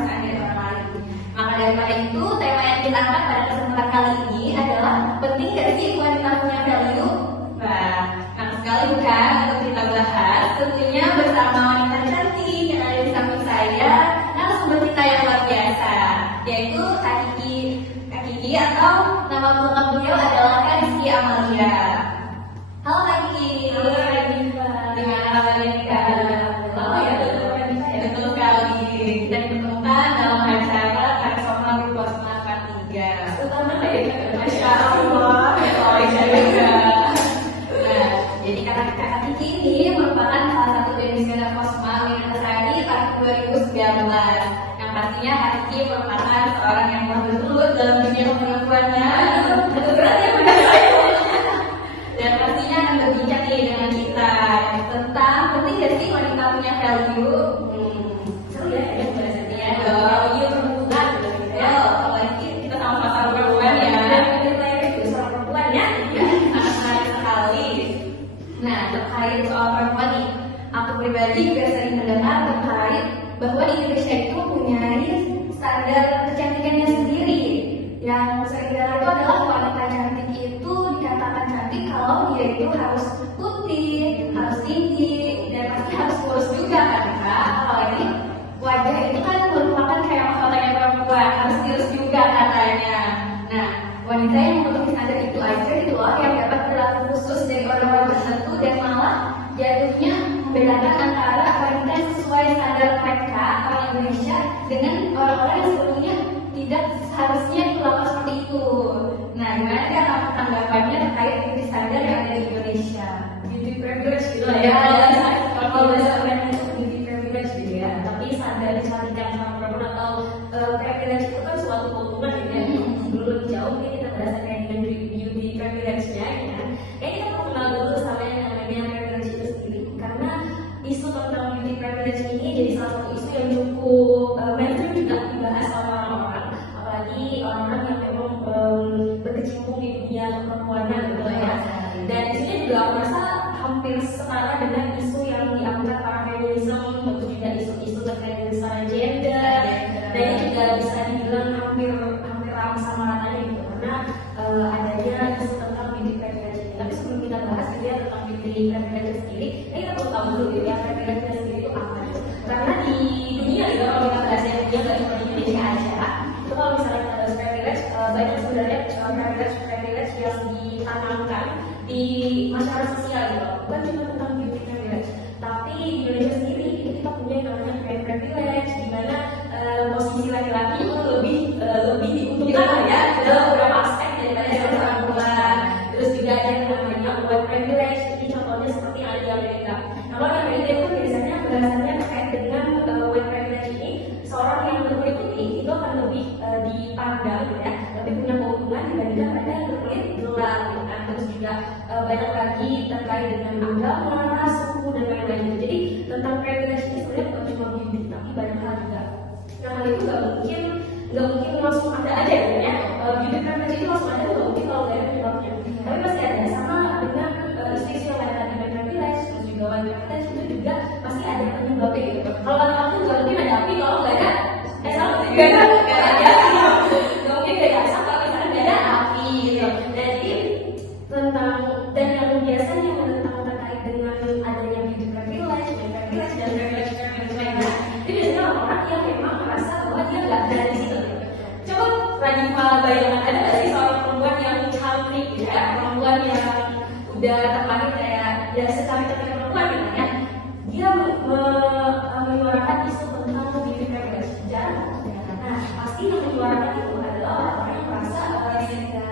perasaan dari orang lain. Maka daripada itu, tema yang kita angkat pada kesempatan kali ini adalah penting gak sih wanita punya value? Nah, sekali bukan untuk kita bahas tentunya bersama wanita cantik yang ada di samping saya, narasumber kita yang luar biasa, yaitu Kak Kiki atau nama lengkap beliau adalah Kak Rizky Amalia. Halo Kak Kiki. Halo Kak Diva. Gimana kabarnya Kak? Oh ya, Betul sekali. Kita ditemukan dalam acara Persona Berkosma K3. utama ya, Masya Allah. Ya, juga. Nah, jadi Kak Kiki ini merupakan salah satu desainer Kosma Winasari tahun 2019. Yang pastinya Kak Kiki merupakan seorang yang telah bergelut dalam dunia perempuannya. Itu berat ya bagi saya. Dan pastinya akan berbincang nih dengan kita tentang penting gak sih wanita punya value. seru ya bahasannya ya. Value perempuan gitu ya. Apalagi kita sama-sama perempuan ya. Nilai itu soal perempuan ya. Sangat menarik sekali. Nah, terkait soal perempuan nih, aku pribadi juga sering mendengar terkait bahwa Indonesia itu mempunyai standar kecantikannya sendiri. Yang sering dengar itu adalah wanita cantik itu dikatakan cantik kalau dia itu harus putih, harus tinggi, dan pasti harus kurus juga kan Kak? Apalagi wajah itu kan merupakan kayak mahkotanya perempuan, harus tirus juga katanya. Nah, wanita yang memenuhi standar itu aja gitu loh yang dapat berlaku khusus dari orang-orang tertentu dan malah jatuhnya membedakan antara wanita yang sesuai standar mereka orang Indonesia dengan orang-orang yang sebetulnya tidak seharusnya dilakukan seperti itu. Nah, gimana sih tanggapannya terkait beauty standar yang ada di Indonesia? Beauty privilege gitu lah Ya, ya. Kalau bahasa keren itu beauty privilege gitu ya. Tapi sadar kecantikan sama perempuan atau privilege itu kan suatu keuntungan gitu ya. Dulu lebih jauh nih kita bahas terkait dengan beauty privilege-nya ya. Kayak kita perlu kenal dulu sama yang namanya privilege itu sendiri. Karena isu tentang beauty privilege ini jadi salah satu isu yang cukup mainstream juga dibahas oleh orang-orang. Apalagi orang-orang yang memang berkecimpung di dunia perempuanan gitu ya. Dan isunya juga aku rasa hampir setara dengan isu yang diangkat para feminisme, tentu juga isu-isu terkait dengan setara gender. Dan ini juga bisa dibilang hampir sama ratanya gitu karena adanya isu tentang beauty privilege ini. Tapi sebelum kita bahas gitu ya tentang beauty privilege sendiri, kita perlu tahu dulu gitu ya privilege sendiri itu apa. Karena di dunia ya kalau kita bahas yang dunia nggak cuma di Indonesia aja. Itu kalau misalnya kita bahas privilege, banyak sebenarnya privilege yang ditanamkan di masyarakat sosial gitu. Bukan cuma tentang beauty privilege, tapi di Indonesia sendiri kita punya yang namanya privilege, di mana posisi laki-laki itu lebih diuntungkan ya dalam beberapa aspek daripada yang perempuan. Terus juga ada yang namanya white privilege, ini contohnya seperti yang ada di Amerika. Nah, kalau di Amerika itu biasanya bahasannya terkait dengan white privilege ini, seorang yang berkulit putih itu akan lebih dipandang ya, lebih punya keuntungan dibandingkan mereka yang berkulit gelap gitu kan. Terus juga banyak lagi terkait dengan agama, ras, suku dan lain-lain. Jadi tentang privilege ini sebenarnya bukan cuma beauty, tapi banyak hal juga. Nah, hal itu nggak mungkin langsung ada aja ya. Beauty privilege itu langsung ada nggak mungkin kalau nggak ada penyebabnya. Tapi pasti ada sama dengan isu-isu yang lain tadi white privilege, terus juga white privilege itu juga pasti ada penyebabnya gitu. Kalau laki-laki nggak mungkin ada api kalau nggak ada salah juga ada nggak mungkin nggak ada asap kalau misalnya nggak ada api gitu. Jadi tentang dan yang biasanya menentang terkait dengan adanya beauty privilege, white privilege dan privilege lainnya, itu biasanya orang yang memang merasa bahwa dia nggak ada di situ. Coba lagi malah bayangan ada nggak sih seorang perempuan yang cantik ya, perempuan yang udah terlahir kayak ya secantik-cantik perempuan gitu ya, dia menyuarakan isu tentang beauty privilege. Jarang. Nah, pasti yang menyuarakan itu adalah orang-orang yang merasa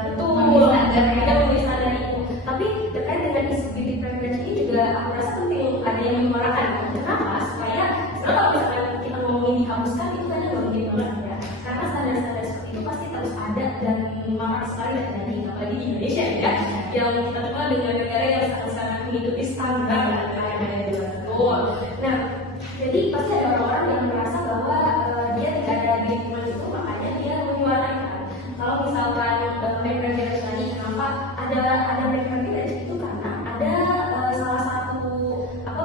betul dan tidak memenuhi standar itu. Tapi terkait dengan isu beauty privilege ini juga aku rasa penting ada yang menyuarakan. Kenapa? Supaya kalau misalkan kita ngomongin dihapuskan itu kan nggak mungkin banget ya. Karena standar-standar seperti itu pasti terus ada dan marak sekali terjadi, apalagi di Indonesia ya, yang kita kenal dengan negara yang sangat-sangat mengikuti standar yang ada di luar. Nah, jadi pasti ada orang-orang yang merasa bahwa dia tidak ada di lingkungan itu, makanya dia menyuarakan. Kalau misalkan privilege tadi, kenapa ada privilege itu karena ada salah satu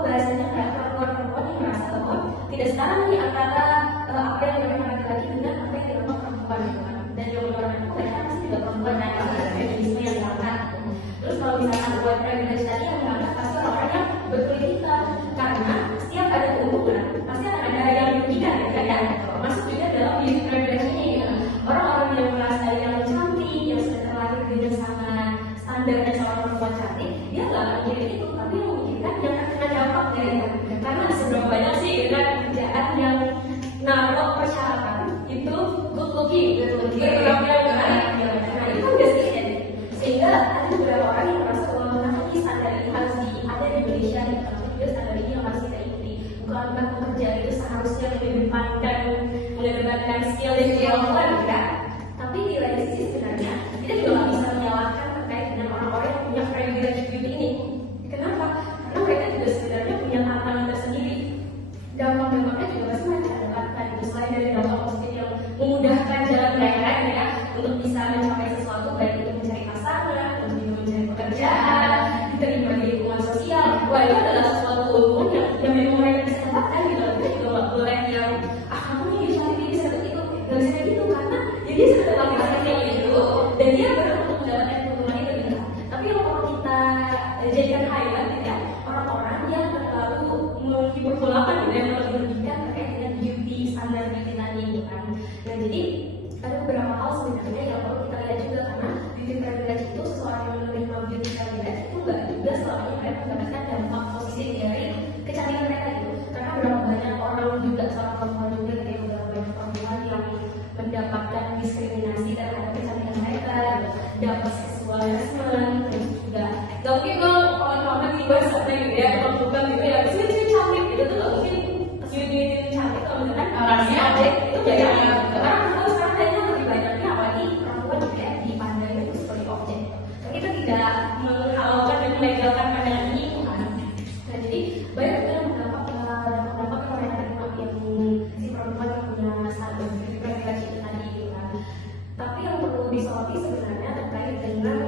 bahasanya kayak perempuan-perempuan yang merasa bahwa tidak setara nih antara apa yang mereka dalam beauty privilege ini gitu. Orang-orang yang merasa yang cantik, yang sudah terlahir dengan sangat standarnya seorang perempuan cantik, dia nggak akan mikirin itu, tapi memikirkan yang terkena dampak dari itu. Karena seberapa banyak sih gitu kan pekerjaan yang naruh persyaratan itu good looking gitu, berpenampilan baik gitu. Nah itu udah sedikit, sehingga ada beberapa orang yang merasa bahwa kenapa ini standar ini harus ada di Indonesia gitu, kenapa juga standar ini yang harus kita ikuti. Bukankah pekerjaan itu seharusnya lebih mengedepankan skill dan kemampuan kan? Tapi di lain sisi sebenarnya kita juga nggak bisa menyalahkan terkait dengan orang-orang yang punya privilege beauty ini. Kenapa? Karena mereka juga sebenarnya punya tantangan tersendiri. Dampak-dampaknya juga pasti mereka dapatkan. Selain dari dampak positif yang memudahkan jalan mereka ya untuk bisa mencapai sesuatu, baik itu mencari pasangan, untuk mencari pekerjaan, diterima di lingkungan sosial. Wah itu adalah sesuatu keuntungan yang memang mereka bisa dapatkan gitu. Kita juga nggak boleh yang kamu nih bisa ini bisa begitu, nggak bisa gitu karena dia sudah melakukan kayak gitu dan dia berhak untuk mendapatkan keuntungan itu gitu. Tapi kalau kita jadikan highlight ya orang-orang yang terlalu menghiperbolehkan gitu yang terlalu berlebihan terkait dengan beauty standar beauty tadi gitu kan. Nah jadi ada beberapa hal sebenarnya yang perlu kita lihat juga karena beauty privilege itu seseorang yang menerima beauty privilege itu nggak juga selamanya mereka mendapatkan dampak positif dari kecantikan mereka gitu. Karena berapa banyak orang juga seorang perempuan juga kayak beberapa banyak perempuan yang mendapatkan diskriminasi terhadap kecantikan mereka, dapat seksual harassment, terus juga gak mungkin kalau tiba sampai gitu ya, kalau bukan gitu ya, sini cantik gitu tuh gak mungkin beauty cantik kalau misalkan orangnya objek itu jadi karena kalau sekarang kayaknya lebih banyaknya apalagi perempuan juga dipandang itu seperti objek. Dan kita tidak menghalalkan dan melegalkan pandangan ini kan. Nah jadi banyak yang dampak kalau yang terima yang si perempuan yang punya standar beauty privilege itu tadi gitu kan. Tapi yang perlu disoroti sebenarnya terkait dengan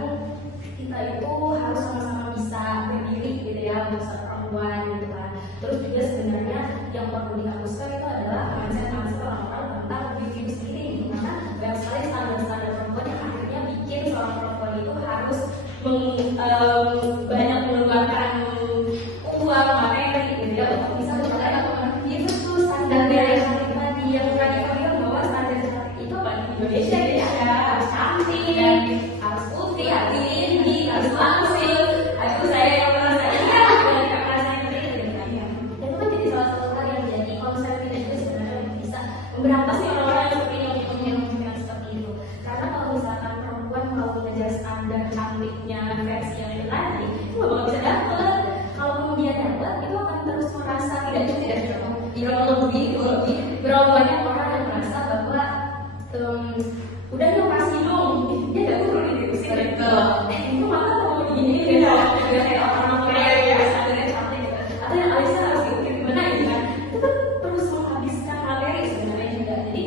kita itu harus sama-sama bisa berdiri gitu ya untuk perempuan gitu kan. Terus juga sebenarnya yang perlu dihapuskan itu adalah mindset orang-orang tentang beauty itu sendiri gitu. Karena banyak sekali standar-standar perempuan yang akhirnya bikin seorang perempuan itu harus banyak mengeluarkan uang materi gitu ya untuk bisa mencapai itu tuh standar dari cantik tadi yang tadi kami bilang bahwa standar cantik itu apa di Indonesia ya harus cantik, harus putih, harus tinggi, harus langsing. Itu saya yang merasa iya dengan perasaan itu kan ya. Dan itu kan jadi salah satu hal yang menjadi concern kita juga sebenarnya untuk bisa memberantas orang-orang yang seperti yang punya pemikiran seperti itu. Karena kalau misalkan perempuan mau mengejar standar cantiknya versi yang itu tadi, itu nggak bakal bisa dapet. Kalau kemudian dapat, itu akan terus merasa tidak cukup. Lebih berapa banyak orang yang merasa bahwa udah dong kasih dong, dia nggak perlu didistribusi itu. Itu malah mau begini gitu, kayak orang kaya ya, standarnya cantik gitu. Atau yang alisnya harus diukir gimana gitu kan? Itu kan terus menghabiskan materi sebenarnya juga. Jadi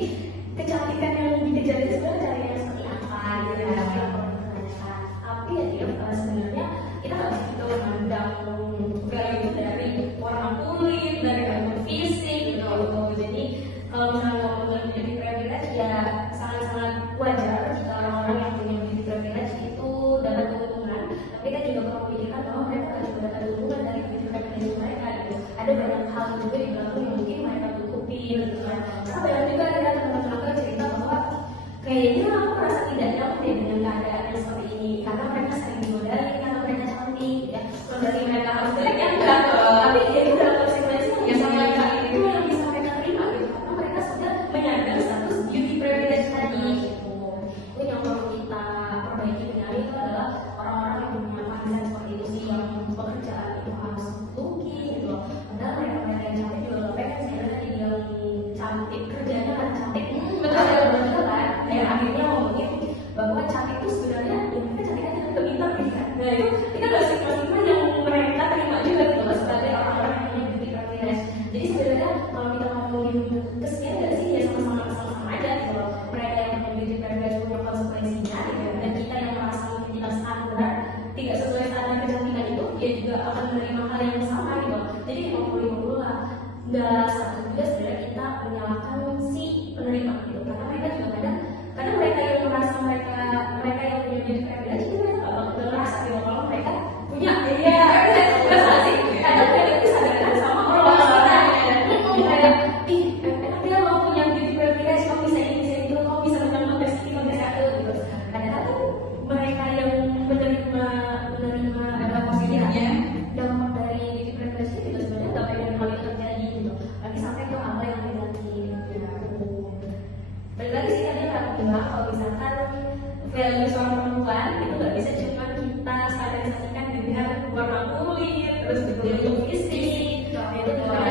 value seorang perempuan itu nggak bisa cuma kita standarisasikan dengan warna kulit, terus bentuk fisik, itu juga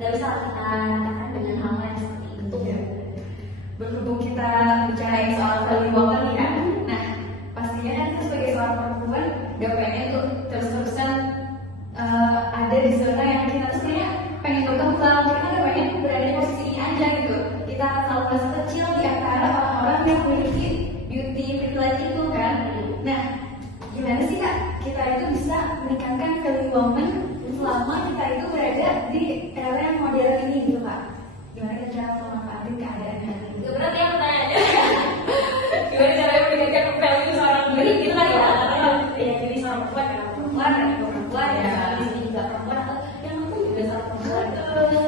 nggak bisa kita katakan dengan hal yang seperti itu. Berhubung kita bicarain soal value woman nih kan, nah pastinya kan kita sebagai seorang perempuan gak pengen tuh terus-terusan ada di zona yang kita tuh sebenarnya pengen berkembang, kita gak pengen berada di posisi ini aja gitu. Kita akan selalu merasa kecil di antara orang-orang yang memiliki beauty privilege itu kan. Nah, gimana sih kak kita itu bisa meningkatkan value woman selama kita itu berada di era yang modern ini gitu kak? Gimana kita cara memanfaatin keadaannya? Gak berat ya pertanyaannya. Gimana caranya meningkatkan value seorang diri gitu kan ya? Ya jadi seorang perempuan ya, di sini juga perempuan atau yang aku juga seorang perempuan.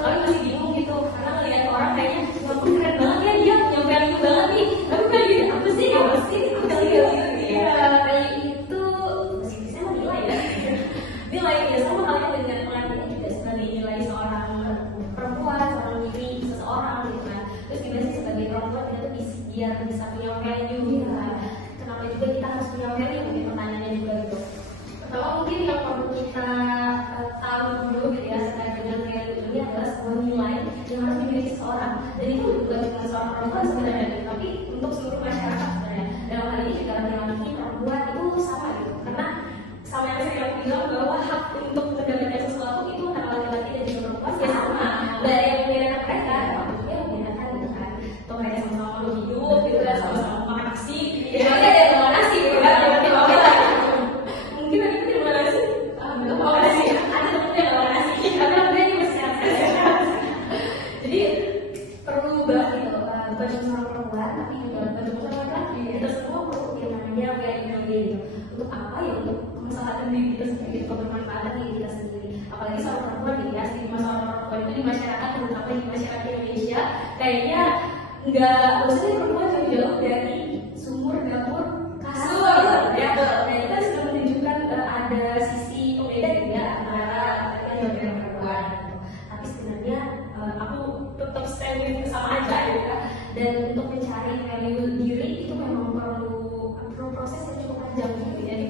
Tapi masih bingung gitu karena ngeliat orang kayaknya wah keren banget ya dia punya value banget nih. Tapi value apa sih? Apa sih? Value itu bisa nilai ya. Nilai ya sama halnya dengan pengertian juga sebagai nilai seorang perempuan, seorang diri, seseorang gitu kan. Terus juga sih sebagai perempuan kita tuh biar bisa punya value gitu kan. Kenapa juga kita harus punya value? Mungkin pertanyaannya juga gitu. Pertama mungkin yang perlu kita tahu dulu gitu ya terkait dengan value ini adalah sebuah nilai yang harus dimiliki seseorang. Dan itu bukan cuma seorang perempuan sebenarnya, tapi untuk seluruh masyarakat sebenarnya. Dalam hal ini juga laki-laki perempuan itu sama gitu. Karena sama yang saya bilang bahwa hak untuk mendapatkan sesuatu itu antara laki-laki dan juga perempuan ya sama. Dari yang membedakan mereka, maksudnya membedakan gitu kan. Atau mereka sama-sama mau hidup gitu kan, sama-sama makan nasi. Ya ada yang makan nasi gitu kan, ada yang makan nasi. Mungkin ada yang makan nasi. Belum makan nasi. Ada temen yang makan nasi. Karena dia masih sehat. Jadi perlu banget gitu, bukan cuma seorang perempuan, tapi juga bukan cuma seorang laki. Kita semua perlu yang namanya value gitu. Untuk apa ya? Untuk kemaslahatan diri kita sendiri, untuk bermanfaatan diri kita sendiri. Apalagi seorang perempuan nih ya, stigma seorang perempuan itu di masyarakat, terutama di masyarakat Indonesia, kayaknya nggak, maksudnya perempuan jauh-jauh dari sumur dapur kasur ya. Dan itu sudah menunjukkan ada sisi pembeda gitu ya antara laki-laki dan perempuan. Tapi sebenarnya aku tetap stand with sama aja gitu kan. Dan untuk mencari value diri itu memang perlu proses yang cukup panjang gitu. Jadi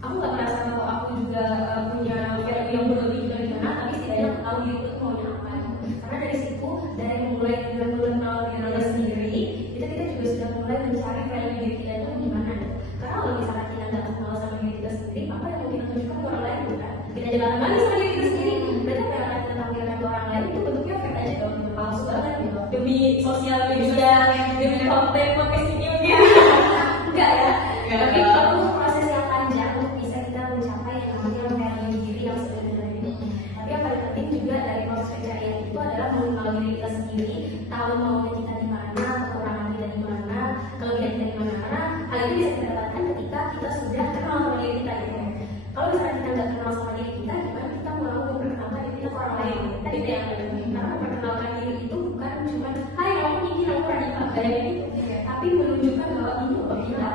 aku nggak merasa bahwa aku juga punya value yang berlebih dari mana, tapi setidaknya aku tahu diri itu maunya apa. Karena dari situ, dari mulai dengan mengenal diri kita sendiri, kita juga sudah mulai mencari value diri kita itu gimana. Karena kalau misalnya kita nggak kenal sama diri kita sendiri, apa yang mau kita tunjukkan ke orang lain bukan? Kita jalan manis sama diri kita sendiri, berarti apa yang akan kita tampilkan ke orang lain itu bentuknya fake aja dong, palsu banget gitu. Demi sosial media, demi konten podcast video gitu. Enggak ya. Tapi perlu proses yang panjang untuk bisa kita mencapai yang namanya value diri yang sebenarnya. Tapi yang paling penting juga dari proses pencarian itu adalah mengenal diri kita sendiri, tahu maunya kita di mana, kekurangan kita di mana, kelebihan kita di mana. Karena hal itu bisa kita dapatkan ketika kita sudah kenal sama diri kita gitu. Kalau misalnya kita nggak kenal sama diri kita, gimana kita mau memperkenalkan diri kita ke orang lain? Tadi itu yang karena memperkenalkan diri itu bukan cuma hai kamu ini kamu Radifah kayak gitu, tapi menunjukkan bahwa ini loh kita.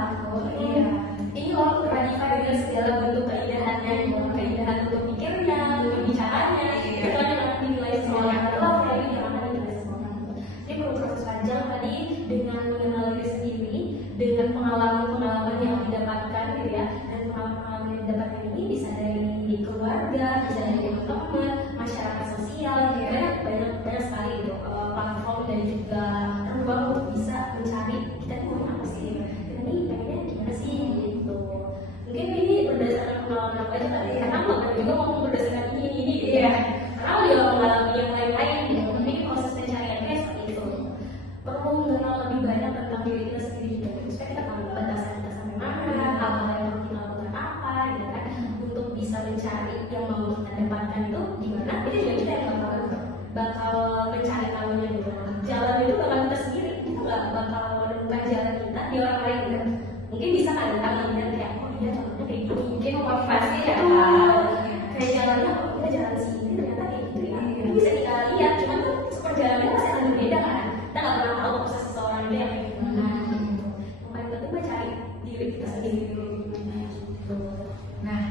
Ini loh Radifah dengan segala bentuk keindahannya, keindahan untuk pikirnya, untuk bicaranya. Itu yang akan dinilai seseorang adalah value yang akan dinilai seseorang. Jadi perlu proses panjang tadi dengan mengenal diri sendiri, dengan pengalaman-pengalaman yang didapatkan gitu ya, dan pengalaman-pengalaman yang didapatkan ini bisa dari keluarga, bisa dari teman-teman, masyarakat sosial, gitu ya, banyak sekali gitu platform dan juga ruang untuk bisa mencari kita ini mau apa sih, kita ini pengennya gimana sih gitu. Mungkin ini berdasarkan pengalaman aku aja tadi, karena aku akan juga ngomong berdasarkan ini gitu ya. Karena aku juga mengalami yang lain-lain gitu, tapi proses pencariannya seperti itu. Perlu mengenal lebih banyak tentang diri kita sendiri juga, supaya kita tahu batasan kita sampai mana, hal-hal yang kita lakukan apa, gitu kan, untuk bisa mencari yang mau kita dapatkan itu gimana. Itu juga kita yang bakal mencari tahunya gitu. Jalan itu bakal kita sendiri, kita nggak bakal menemukan jalan kita di orang lain gitu. Mungkin bisa kan kita melihat kayak oh dia jalannya kayak gini, mungkin motivasi ya kayak jalannya oh kita jalan sini ternyata kayak gitu ya. Itu bisa kita lihat, cuman tuh perjalanannya pasti akan berbeda kan. Kita nggak pernah tahu proses seseorang dia kayak gimana gitu. Yang paling penting mencari diri kita sendiri dulu gitu. Nah,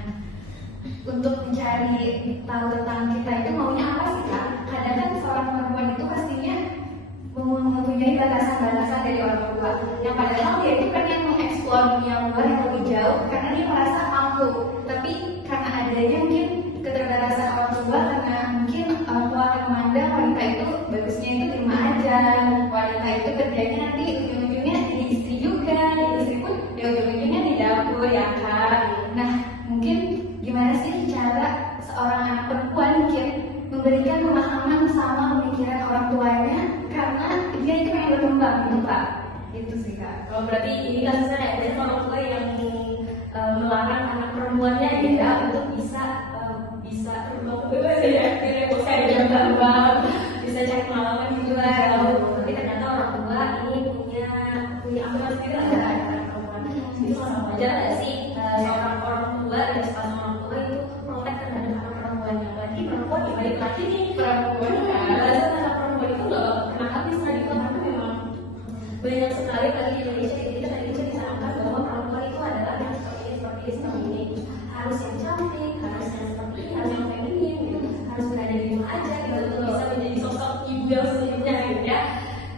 untuk mencari tahu tentang kita itu maunya apa sih kak? Kadang kan seorang perempuan itu pastinya mempunyai batasan-batasan dari orang tua yang padahal dia itu pengen mengeksplor kerjanya nanti ujung-ujungnya di istri juga, di istri pun ya ujung-ujungnya di dapur ya kak. Nah mungkin gimana sih cara seorang anak perempuan mungkin memberikan pemahaman sama pemikiran orang tuanya karena dia itu yang berkembang gitu kak. Itu sih kak. Kalau berarti ini kasusnya ya, jadi orang tua yang melarang anak perempuannya gitu ya untuk bisa berbau bebas ya, bisa berkembang, bisa cari pengalaman di luar jauh. Tapi ternyata orang tua ini punya aturan sendiri lah terhadap anak perempuan. Itu sama wajar nggak sih seorang orang tua dan salah orang tua itu protek terhadap anak perempuannya. Lagi perempuan ya balik lagi nih perempuan kan. Alasan anak perempuan itu nggak pernah habis tadi karena memang banyak sekali lagi di Indonesia kita tadi disarankan bahwa perempuan itu adalah yang seperti ini harus yang cantik, harus yang seperti ini, harus yang feminin gitu, harus berada di rumah aja gitu untuk bisa menjadi sosok ibu yang selanjutnya gitu ya.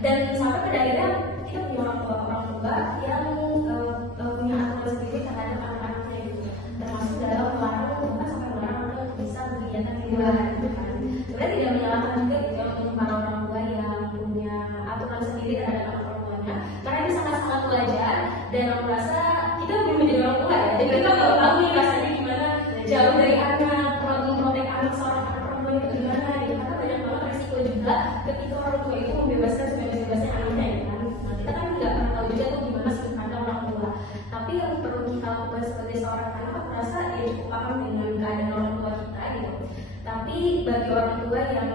Dan sampai pada akhirnya kita punya orang tua yang punya aturan sendiri terhadap anak-anaknya gitu, termasuk dalam melarang bahkan sampai melarang untuk bisa berkegiatan di luar gitu kan. Sebenarnya tidak menyalahkan juga gitu ya untuk para orang tua yang punya aturan sendiri terhadap anak perempuannya, karena ini sangat-sangat wajar dan aku rasa kita belum menjadi orang tua ya, jadi kita nggak tahu nih rasanya gimana jauh dari anak, protek anak seorang anak perempuan itu gimana gitu, karena banyak banget resiko juga ketika orang tua itu membebaskan sebebas-bebasnya anaknya ya kan. Nah kita kan nggak pernah tahu juga tuh gimana sudut pandang orang tua, tapi yang perlu kita lakukan sebagai seorang anak aku rasa ya cukup paham dengan keadaan orang tua kita gitu. Tapi bagi orang tua yang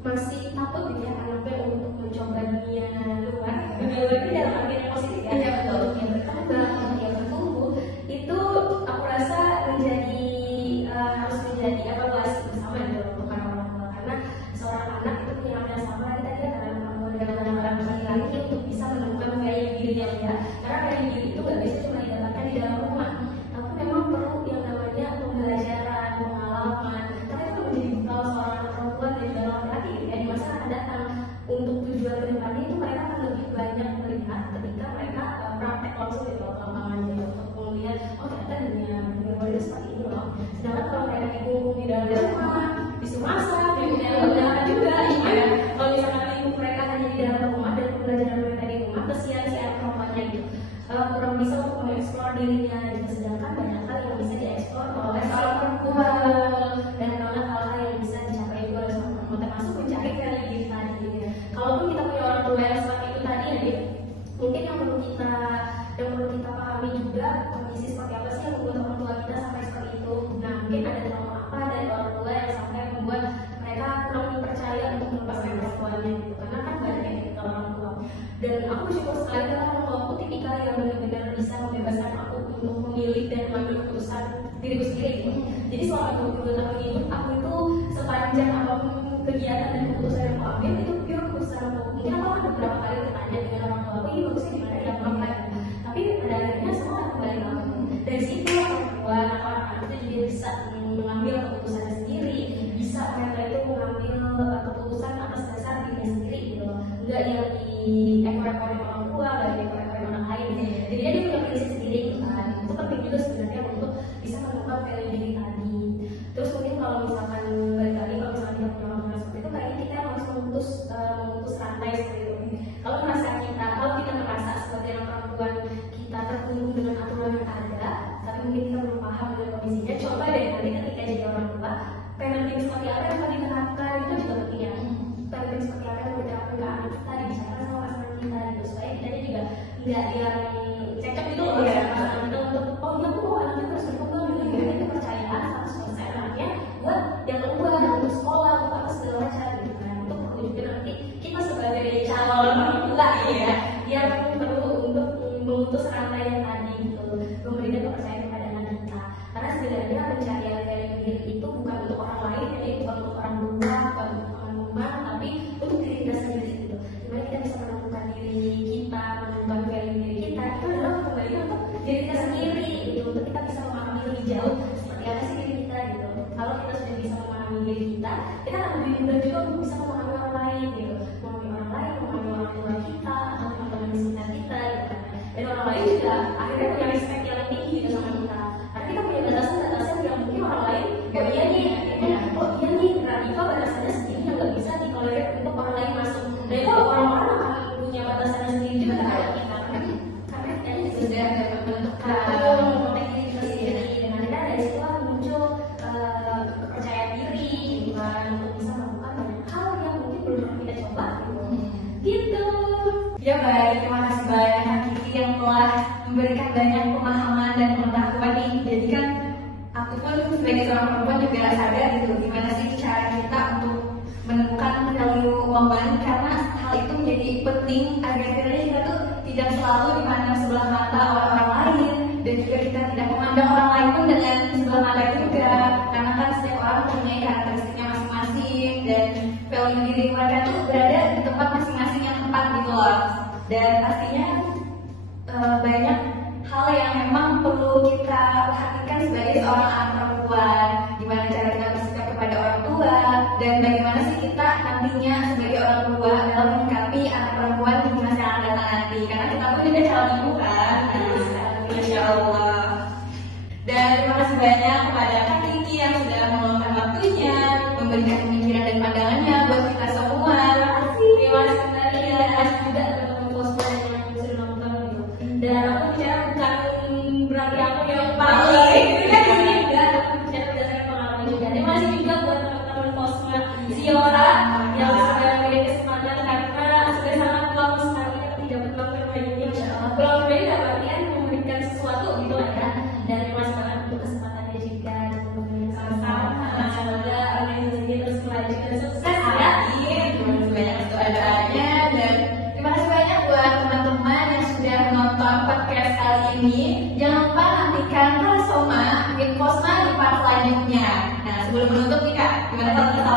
masih takut gitu ya anaknya untuk mencoba dunia luar itu dalam arti yang positif ya, untuk yang berkembang, untuk yang bertumbuh, itu aku rasa harus menjadi evaluasi bersama gitu untuk para orang tua, karena seorang anak itu punya hak yang sama lagi tadi antara perempuan dan anak laki-laki untuk bisa menemukan value dirinya ya, karena value diri itu nggak bisa cuma didapatkan di dalam rumah, tapi memang perlu yang namanya pembelajaran, pengalaman, karena itu menjadi bekal seorang anak perempuan dan juga laki-laki ya di masa akan datang. Untuk tujuan kedepannya itu mereka akan lebih banyak melihat ketika mereka praktek langsung di lapangan gitu, untuk melihat oh ternyata dunia itu seperti ini loh. Sedangkan kalau mereka dikungkung di dalam rumah, disuruh masak, ya udah juga ya. Kalau misalkan ibu mereka hanya di dalam rumah dan pembelajaran mereka di rumah, kesian si anak perempuannya gitu, kurang bisa untuk mengeksplor dirinya gitu. Sedangkan banyak hal yang bisa dieksplor oleh seorang perempuan dan banyak hal-hal yang bisa dicapai juga oleh seorang perempuan, termasuk mencari value diri tadi gitu ya. Kalaupun kita punya orang tua yang seperti itu tadi ya, mungkin yang perlu kita pahami juga kondisi seperti apa sih yang membuat orang tua kita sampai seperti itu. Nah mungkin ada trauma apa dari orang tua yang sampai membuat mereka kurang percaya untuk melepaskan perempuannya gitu, karena kan banyak yang kita orang tua. Dan aku bersyukur sekali karena orang tua aku tipikal yang benar-benar bisa membebaskan aku untuk memilih dan mengambil keputusan diriku sendiri gitu. Jadi selama 22 tahun hidup aku itu sepanjang apapun kegiatan dan keputusan yang aku ambil itu pure keputusan aku. Mungkin aku ada beberapa kali bertanya dengan orang tua aku, ini bagusnya gimana ya apa, tapi pada akhirnya semua kembali ke aku. Dari situ orang anak itu jadi bisa mengambil keputusan sendiri, bisa mereka itu mengambil keputusan atas dasar dirinya sendiri gitu, nggak yang diekor-ekorin orang tua, nggak diekor-ekorin orang lain. Jadi dia punya prinsip sendiri kan. Itu penting juga sebenarnya untuk bisa menemukan value diri tadi. Terus mungkin kalau misalkan balik lagi, kalau misalkan kita punya orang tua seperti itu, kayaknya kita harus memutus rantai seperti itu. Kalau kita merasa sebagai anak perempuan kita terkurung dengan aturan yang ada, tapi mungkin kita belum paham dengan kondisinya, coba deh nanti ketika jadi orang tua, parenting seperti apa yang akan diterapkan itu juga penting ya. Parenting seperti apa yang diterapkan ke anak kita, dibicarakan sama pasangan kita gitu, supaya kita juga nggak yang cekcok gitu loh ya, pasangan kita untuk oh iya aku mau anaknya terus berkembang gitu, jadi kepercayaan 100% anaknya buat yang keluar, untuk sekolah, untuk apa segala macam gitu kan. Itu perlu juga nanti kita sebagai calon orang tua ya, yang perlu untuk memutus rantai yang tadi gitu, memberikan kepercayaan kepada anak kita, karena sebenarnya pencarian value diri itu bukan untuk orang lain ya, bukan untuk orang tua, bukan untuk teman-teman, tapi untuk diri kita sendiri gitu. Gimana kita bisa menemukan diri kita, menemukan value diri kita, itu adalah kembali untuk diri kita sendiri gitu, untuk kita bisa memahami lebih jauh seperti apa sih diri kita gitu. Kalau kita sudah bisa memahami diri kita akan lebih mudah juga untuk bisa memahami orang lain gitu, memahami orang lain, memahami orang tua kita atau teman-teman di sekitar kita gitu kan. Dan orang lain juga akhirnya punya respect yang tinggi gitu sama kita, karena kita punya batasan-batasan yang mungkin orang lain oh iya nih Radika batasannya segini yang nggak bisa ditolerir untuk orang lain masuk. Dan itu orang-orang akan punya batasan Ya baik, terima kasih banyak Kak Kiki yang telah memberikan banyak pemahaman dan pengetahuan nih. Jadi kan aku pun sebagai seorang perempuan juga sadar gitu gimana sih cara kita untuk menemukan value momen, karena hal itu menjadi penting agar kita tuh tidak selalu dipandang sebelah mata oleh orang lain, dan juga kita tidak memandang orang lain pun dengan sebelah mata juga, karena kan setiap orang punya karakteristiknya masing-masing dan value diri mereka tuh berada di tempat masing-masing yang tepat gitu loh. Dan pastinya banyak hal yang memang perlu kita perhatikan sebagai seorang anak perempuan, gimana cara kita bersikap kepada orang tua, dan bagaimana sih kita nantinya sebagai orang tua dalam menyikapi anak perempuan di masa yang akan datang nanti, karena kita pun juga calon ibu kan. Masya Allah. Dan terima kasih banyak kepada Kak Kiki yang sudah meluangkan waktunya, memberikan pemikiran dan pandangannya buat kita semua. Terima kasih sekali ya, juga teman-teman Cosplay yang sudah nonton gitu. Dan aku bicara bukan berarti aku yang paling kan ini enggak, aku bicara berdasarkan pengalaman juga. Terima kasih juga buat teman-teman Cosplay Ziora yang sudah memberi kesempatan, karena sudah sangat peluang sekali yang tidak berpeluang bermain ini. Masya Allah, peluang bermain dapat artian memberikan sesuatu gitu lah ya. Dan terima kasih banget untuk kesempatannya juga. Sama-sama. Semoga organisasi terus melanjut dan sukses ya. Banyak doa-doanya, dan terima kasih banyak buat teman-teman yang sudah menonton podcast kali ini. Jangan lupa nantikan Rasoma with Posma di part selanjutnya. Nah, sebelum menutup nih Kak, gimana kalau kita